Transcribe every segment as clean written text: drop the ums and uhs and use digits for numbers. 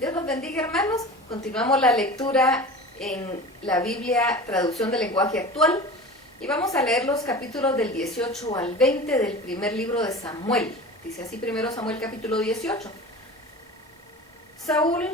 Dios los bendiga, hermanos. Continuamos la lectura en la Biblia, traducción del lenguaje actual, y vamos a leer los capítulos del 18 al 20 del primer libro de Samuel. Dice así primero Samuel capítulo 18. Saúl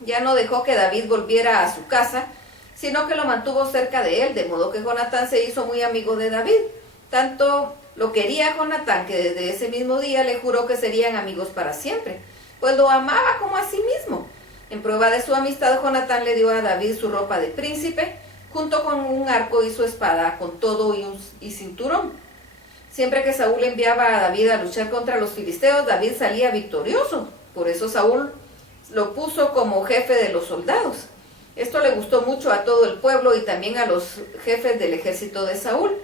ya no dejó que David volviera a su casa, sino que lo mantuvo cerca de él, de modo que Jonatán se hizo muy amigo de David. Tanto lo quería Jonatán que desde ese mismo día le juró que serían amigos para siempre, pues lo amaba como a sí mismo. En prueba de su amistad, Jonatán le dio a David su ropa de príncipe, junto con un arco y su espada, con todo y cinturón. Siempre que Saúl enviaba a David a luchar contra los filisteos, David salía victorioso. Por eso Saúl lo puso como jefe de los soldados. Esto le gustó mucho a todo el pueblo y también a los jefes del ejército de Saúl.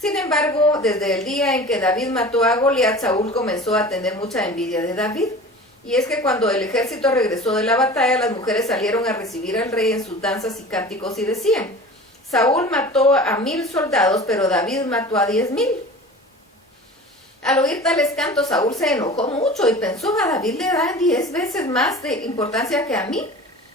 Sin embargo, desde el día en que David mató a Goliat, Saúl comenzó a tener mucha envidia de David. Y es que cuando el ejército regresó de la batalla, las mujeres salieron a recibir al rey en sus danzas y cánticos y decían: Saúl mató a 1000 soldados, pero David mató a 10,000. Al oír tales cantos, Saúl se enojó mucho y pensó: a David le da 10 veces más de importancia que a mí.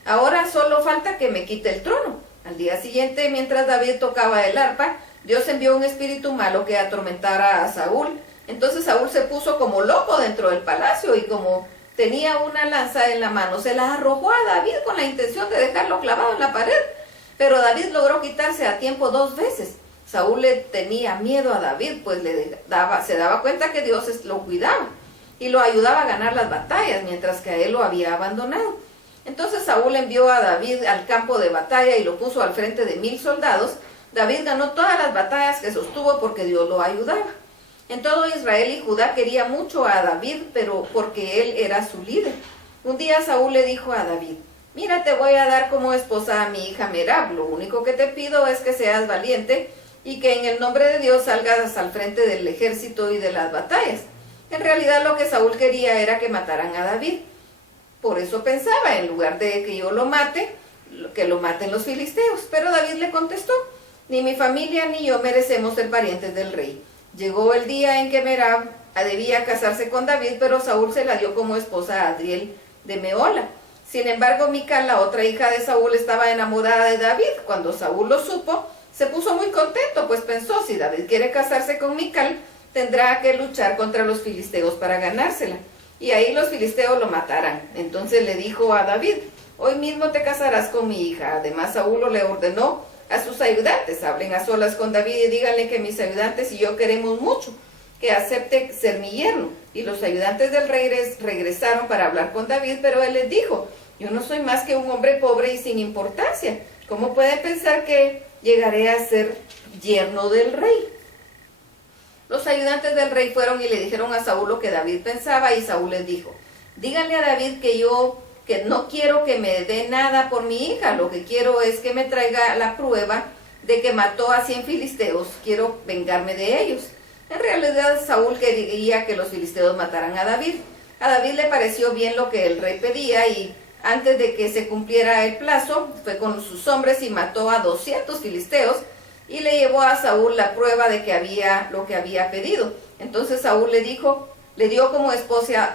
Ahora solo falta que me quite el trono. Al día siguiente, mientras David tocaba el arpa, Dios envió un espíritu malo que atormentara a Saúl. Entonces Saúl se puso como loco dentro del palacio y como tenía una lanza en la mano, se la arrojó a David con la intención de dejarlo clavado en la pared. Pero David logró quitarse a tiempo 2 veces. Saúl le tenía miedo a David, pues se daba cuenta que Dios lo cuidaba y lo ayudaba a ganar las batallas, mientras que a él lo había abandonado. Entonces Saúl envió a David al campo de batalla y lo puso al frente de 1000 soldados. David ganó todas las batallas que sostuvo porque Dios lo ayudaba. En todo Israel y Judá quería mucho a David, pero porque él era su líder. Un día Saúl le dijo a David: Mira, te voy a dar como esposa a mi hija Merab. Lo único que te pido es que seas valiente y que en el nombre de Dios salgas al frente del ejército y de las batallas. En realidad lo que Saúl quería era que mataran a David. Por eso pensaba, en lugar de que yo lo mate, que lo maten los filisteos. Pero David le contestó: Ni mi familia ni yo merecemos ser parientes del rey. Llegó el día en que Merab debía casarse con David, pero Saúl se la dio como esposa a Adriel de Mehola. Sin embargo, Mical, la otra hija de Saúl, estaba enamorada de David. Cuando Saúl lo supo, se puso muy contento, pues pensó: si David quiere casarse con Mical, tendrá que luchar contra los filisteos para ganársela, y ahí los filisteos lo matarán. Entonces le dijo a David: Hoy mismo te casarás con mi hija. Además, Saúl le ordenó a sus ayudantes: hablen a solas con David y díganle que mis ayudantes y yo queremos mucho, que acepte ser mi yerno. Y los ayudantes del rey regresaron para hablar con David, pero él les dijo: Yo no soy más que un hombre pobre y sin importancia. ¿Cómo pueden pensar que llegaré a ser yerno del rey? Los ayudantes del rey fueron y le dijeron a Saúl lo que David pensaba, y Saúl les dijo: Díganle a David que no quiero que me dé nada por mi hija, lo que quiero es que me traiga la prueba de que mató a 100 filisteos, quiero vengarme de ellos. En realidad Saúl quería que los filisteos mataran a David. A David le pareció bien lo que el rey pedía, y antes de que se cumpliera el plazo, fue con sus hombres y mató a 200 filisteos, y le llevó a Saúl la prueba de que lo que había pedido. Entonces Saúl le dio como esposa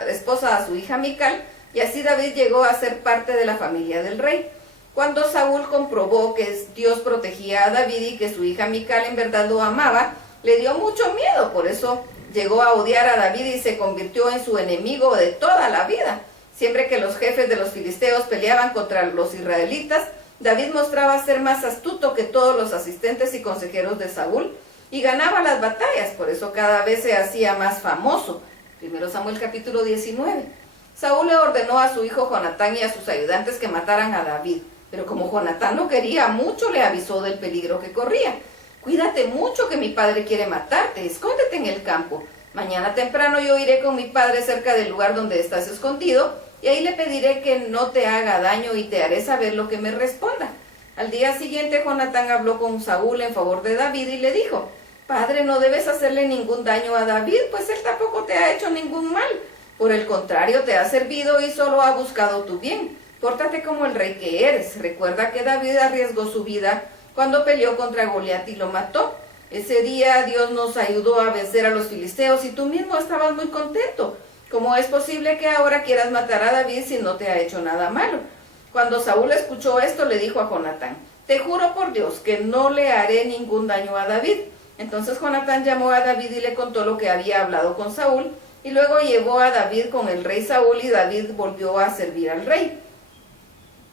a su hija Mical, y así David llegó a ser parte de la familia del rey. Cuando Saúl comprobó que Dios protegía a David y que su hija Mical en verdad lo amaba, le dio mucho miedo. Por eso llegó a odiar a David y se convirtió en su enemigo de toda la vida. Siempre que los jefes de los filisteos peleaban contra los israelitas, David mostraba ser más astuto que todos los asistentes y consejeros de Saúl y ganaba las batallas. Por eso cada vez se hacía más famoso. Primero Samuel capítulo 19. Saúl le ordenó a su hijo Jonatán y a sus ayudantes que mataran a David. Pero como Jonatán lo quería mucho, le avisó del peligro que corría. Cuídate mucho, que mi padre quiere matarte. Escóndete en el campo. Mañana temprano yo iré con mi padre cerca del lugar donde estás escondido, y ahí le pediré que no te haga daño y te haré saber lo que me responda. Al día siguiente Jonatán habló con Saúl en favor de David y le dijo: Padre, no debes hacerle ningún daño a David, pues él tampoco te ha hecho ningún mal. Por el contrario, te ha servido y solo ha buscado tu bien. Pórtate como el rey que eres. Recuerda que David arriesgó su vida cuando peleó contra Goliat y lo mató. Ese día Dios nos ayudó a vencer a los filisteos y tú mismo estabas muy contento. ¿Cómo es posible que ahora quieras matar a David si no te ha hecho nada malo? Cuando Saúl escuchó esto, le dijo a Jonatán: te juro por Dios que no le haré ningún daño a David. Entonces Jonatán llamó a David y le contó lo que había hablado con Saúl, y luego llevó a David con el rey Saúl, y David volvió a servir al rey.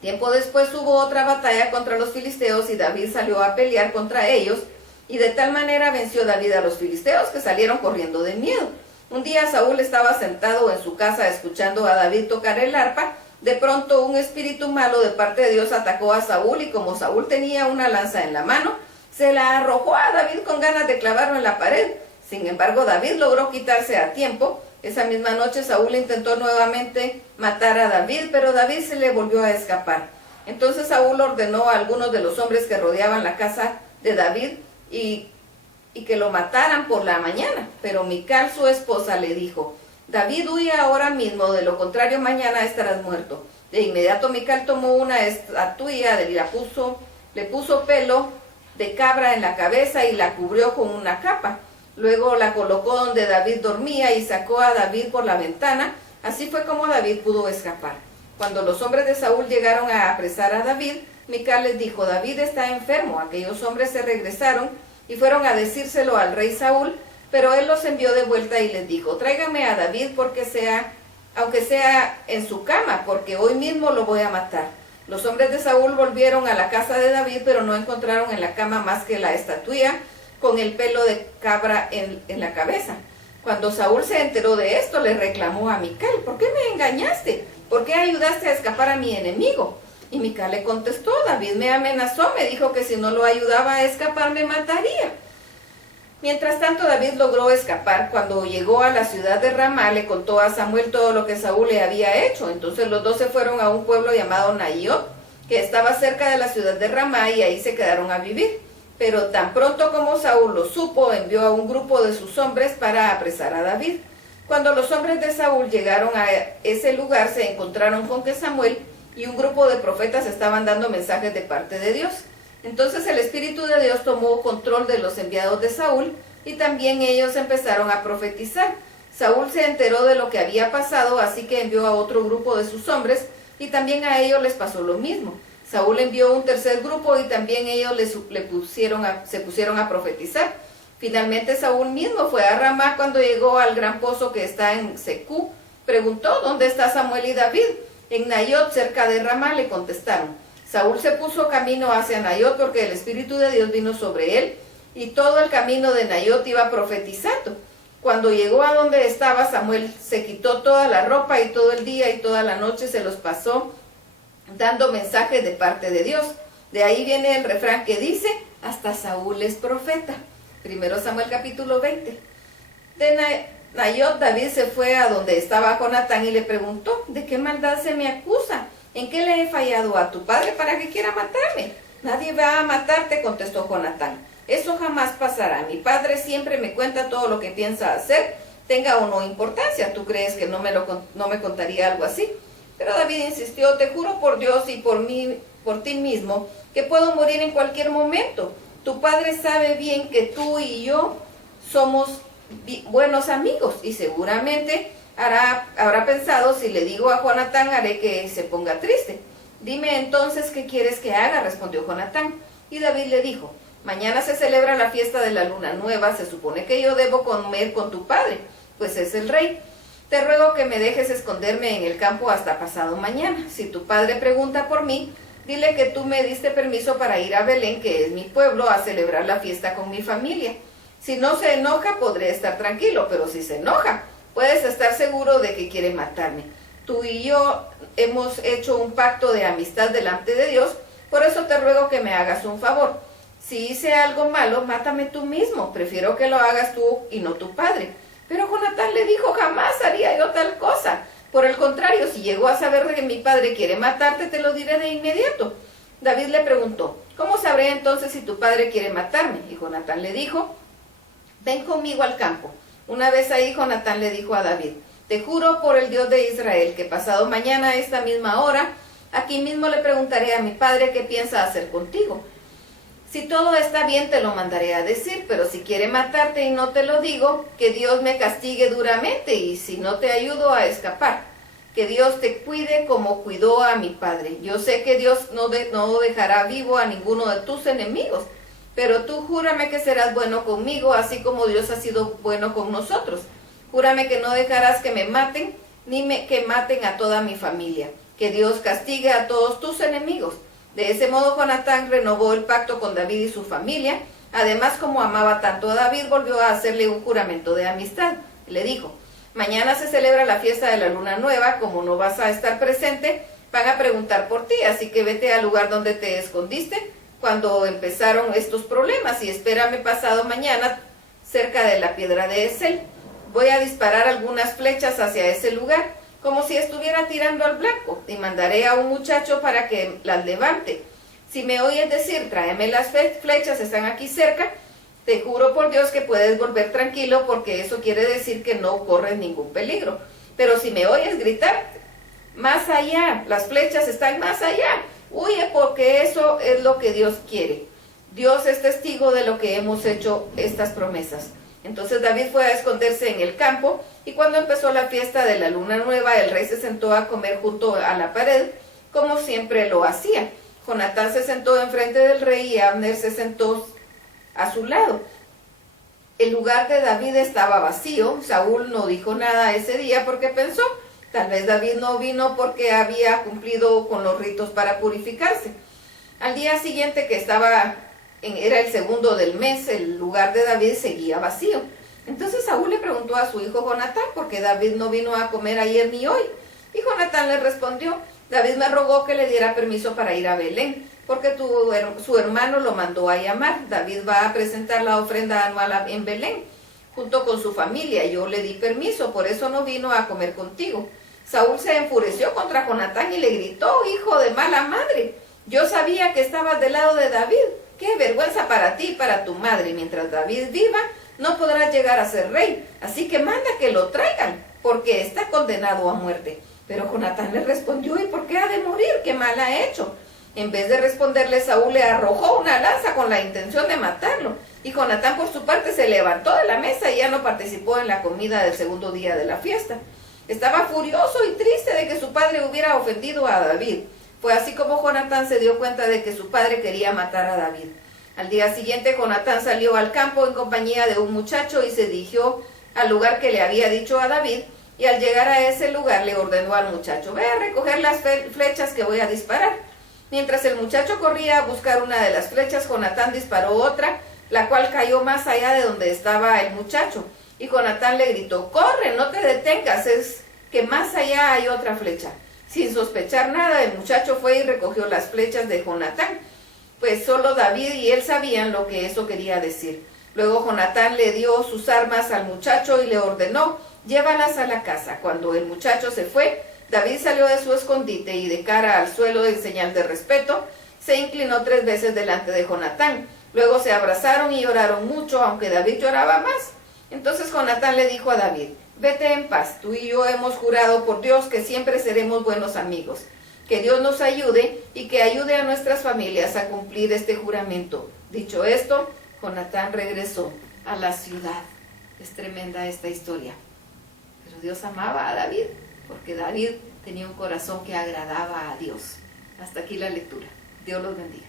Tiempo después hubo otra batalla contra los filisteos, y David salió a pelear contra ellos, y de tal manera venció David a los filisteos que salieron corriendo de miedo. Un día Saúl estaba sentado en su casa escuchando a David tocar el arpa. De pronto un espíritu malo de parte de Dios atacó a Saúl, y como Saúl tenía una lanza en la mano, se la arrojó a David con ganas de clavarlo en la pared. Sin embargo, David logró quitarse a tiempo. Esa misma noche Saúl intentó nuevamente matar a David, pero David se le volvió a escapar. Entonces Saúl ordenó a algunos de los hombres que rodeaban la casa de David y que lo mataran por la mañana. Pero Mical, su esposa, le dijo: David, huye ahora mismo, de lo contrario mañana estarás muerto. De inmediato Mical tomó una estatuilla y le puso pelo de cabra en la cabeza y la cubrió con una capa. Luego la colocó donde David dormía y sacó a David por la ventana. Así fue como David pudo escapar. Cuando los hombres de Saúl llegaron a apresar a David, Mical les dijo: David está enfermo. Aquellos hombres se regresaron y fueron a decírselo al rey Saúl, pero él los envió de vuelta y les dijo: tráigame a David, aunque sea en su cama, porque hoy mismo lo voy a matar. Los hombres de Saúl volvieron a la casa de David, pero no encontraron en la cama más que la estatuilla con el pelo de cabra en la cabeza. Cuando Saúl se enteró de esto, le reclamó a Mical: ¿por qué me engañaste? ¿Por qué ayudaste a escapar a mi enemigo? Y Mical le contestó: David me amenazó, me dijo que si no lo ayudaba a escapar me mataría. Mientras tanto, David logró escapar. Cuando llegó a la ciudad de Ramá, le contó a Samuel todo lo que Saúl le había hecho. Entonces los dos se fueron a un pueblo llamado Naiot, que estaba cerca de la ciudad de Ramá, y ahí se quedaron a vivir. Pero tan pronto como Saúl lo supo, envió a un grupo de sus hombres para apresar a David. Cuando los hombres de Saúl llegaron a ese lugar, se encontraron con que Samuel y un grupo de profetas estaban dando mensajes de parte de Dios. Entonces el Espíritu de Dios tomó control de los enviados de Saúl, y también ellos empezaron a profetizar. Saúl se enteró de lo que había pasado, así que envió a otro grupo de sus hombres, y también a ellos les pasó lo mismo. Saúl envió un tercer grupo, y también ellos se pusieron a profetizar. Finalmente Saúl mismo fue a Ramá. Cuando llegó al gran pozo que está en Secú, preguntó: ¿dónde está Samuel y David? En Naiot, cerca de Ramá, le contestaron. Saúl se puso camino hacia Naiot porque el Espíritu de Dios vino sobre él, y todo el camino de Naiot iba profetizando. Cuando llegó a donde estaba, Samuel se quitó toda la ropa, y todo el día y toda la noche se los pasó dando mensajes de parte de Dios. De ahí viene el refrán que dice: hasta Saúl es profeta. 1 Samuel capítulo 20. De Naiot, David se fue a donde estaba Jonatán y le preguntó: ¿de qué maldad se me acusa? ¿En qué le he fallado a tu padre para que quiera matarme? Nadie va a matarte, contestó Jonatán. Eso jamás pasará. Mi padre siempre me cuenta todo lo que piensa hacer, tenga o no importancia. ¿Tú crees que no me contaría algo así? Pero David insistió: te juro por Dios y por ti mismo, que puedo morir en cualquier momento. Tu padre sabe bien que tú y yo somos buenos amigos, y seguramente habrá pensado: si le digo a Jonatán, haré que se ponga triste. Dime entonces qué quieres que haga, respondió Jonatán. Y David le dijo: mañana se celebra la fiesta de la luna nueva. Se supone que yo debo comer con tu padre, pues es el rey. Te ruego que me dejes esconderme en el campo hasta pasado mañana. Si tu padre pregunta por mí, dile que tú me diste permiso para ir a Belén, que es mi pueblo, a celebrar la fiesta con mi familia. Si no se enoja, podré estar tranquilo, pero si se enoja, puedes estar seguro de que quiere matarme. Tú y yo hemos hecho un pacto de amistad delante de Dios, por eso te ruego que me hagas un favor. Si hice algo malo, mátame tú mismo. Prefiero que lo hagas tú y no tu padre. Pero Jonatán le dijo: jamás haría yo tal cosa. Por el contrario, si llego a saber que mi padre quiere matarte, te lo diré de inmediato. David le preguntó: ¿cómo sabré entonces si tu padre quiere matarme? Y Jonatán le dijo: ven conmigo al campo. Una vez ahí, Jonatán le dijo a David: te juro por el Dios de Israel que pasado mañana a esta misma hora, aquí mismo le preguntaré a mi padre qué piensa hacer contigo. Si todo está bien te lo mandaré a decir, pero si quiere matarte y no te lo digo, que Dios me castigue duramente y si no te ayudo a escapar, que Dios te cuide como cuidó a mi padre. Yo sé que Dios no dejará vivo a ninguno de tus enemigos, pero tú júrame que serás bueno conmigo, así como Dios ha sido bueno con nosotros. Júrame que no dejarás que me maten, que maten a toda mi familia. Que Dios castigue a todos tus enemigos. De ese modo Jonatán renovó el pacto con David y su familia. Además, como amaba tanto a David, volvió a hacerle un juramento de amistad. Le dijo: mañana se celebra la fiesta de la luna nueva, como no vas a estar presente, van a preguntar por ti, así que vete al lugar donde te escondiste cuando empezaron estos problemas y espérame pasado mañana cerca de la piedra de Esel. Voy a disparar algunas flechas hacia ese lugar, como si estuviera tirando al blanco, y mandaré a un muchacho para que las levante. Si me oyes decir, tráeme las flechas, están aquí cerca, te juro por Dios que puedes volver tranquilo, porque eso quiere decir que no corres ningún peligro. Pero si me oyes gritar, más allá, las flechas están más allá, huye, porque eso es lo que Dios quiere. Dios es testigo de lo que hemos hecho estas promesas. Entonces David fue a esconderse en el campo, y cuando empezó la fiesta de la luna nueva, el rey se sentó a comer junto a la pared, como siempre lo hacía. Jonatán se sentó enfrente del rey y Abner se sentó a su lado. El lugar de David estaba vacío. Saúl no dijo nada ese día porque pensó, tal vez David no vino porque había cumplido con los ritos para purificarse. Al día siguiente, que era el segundo del mes, el lugar de David seguía vacío. Entonces Saúl le preguntó a su hijo Jonatán por qué David no vino a comer ayer ni hoy. Y Jonatán le respondió: David me rogó que le diera permiso para ir a Belén, porque su hermano lo mandó a llamar. David va a presentar la ofrenda anual en Belén, junto con su familia. Yo le di permiso, por eso no vino a comer contigo. Saúl se enfureció contra Jonatán y le gritó: hijo de mala madre, yo sabía que estabas del lado de David. ¡Qué vergüenza para ti y para tu madre! Mientras David viva, no podrás llegar a ser rey. Así que manda que lo traigan, porque está condenado a muerte. Pero Jonatán le respondió: ¿y por qué ha de morir? ¿Qué mal ha hecho? En vez de responderle, Saúl le arrojó una lanza con la intención de matarlo. Y Jonatán, por su parte, se levantó de la mesa y ya no participó en la comida del segundo día de la fiesta. Estaba furioso y triste de que su padre hubiera ofendido a David. Fue así como Jonatán se dio cuenta de que su padre quería matar a David. Al día siguiente, Jonatán salió al campo en compañía de un muchacho y se dirigió al lugar que le había dicho a David, y al llegar a ese lugar le ordenó al muchacho: ve a recoger las flechas que voy a disparar. Mientras el muchacho corría a buscar una de las flechas, Jonatán disparó otra, la cual cayó más allá de donde estaba el muchacho. Y Jonatán le gritó: corre, no te detengas, es que más allá hay otra flecha. Sin sospechar nada, el muchacho fue y recogió las flechas de Jonatán, pues solo David y él sabían lo que eso quería decir. Luego Jonatán le dio sus armas al muchacho y le ordenó: llévalas a la casa. Cuando el muchacho se fue, David salió de su escondite y, de cara al suelo en señal de respeto, se inclinó 3 veces delante de Jonatán. Luego se abrazaron y lloraron mucho, aunque David lloraba más. Entonces Jonatán le dijo a David: vete en paz, tú y yo hemos jurado por Dios que siempre seremos buenos amigos. Que Dios nos ayude y que ayude a nuestras familias a cumplir este juramento. Dicho esto, Jonatán regresó a la ciudad. Es tremenda esta historia. Pero Dios amaba a David, porque David tenía un corazón que agradaba a Dios. Hasta aquí la lectura. Dios los bendiga.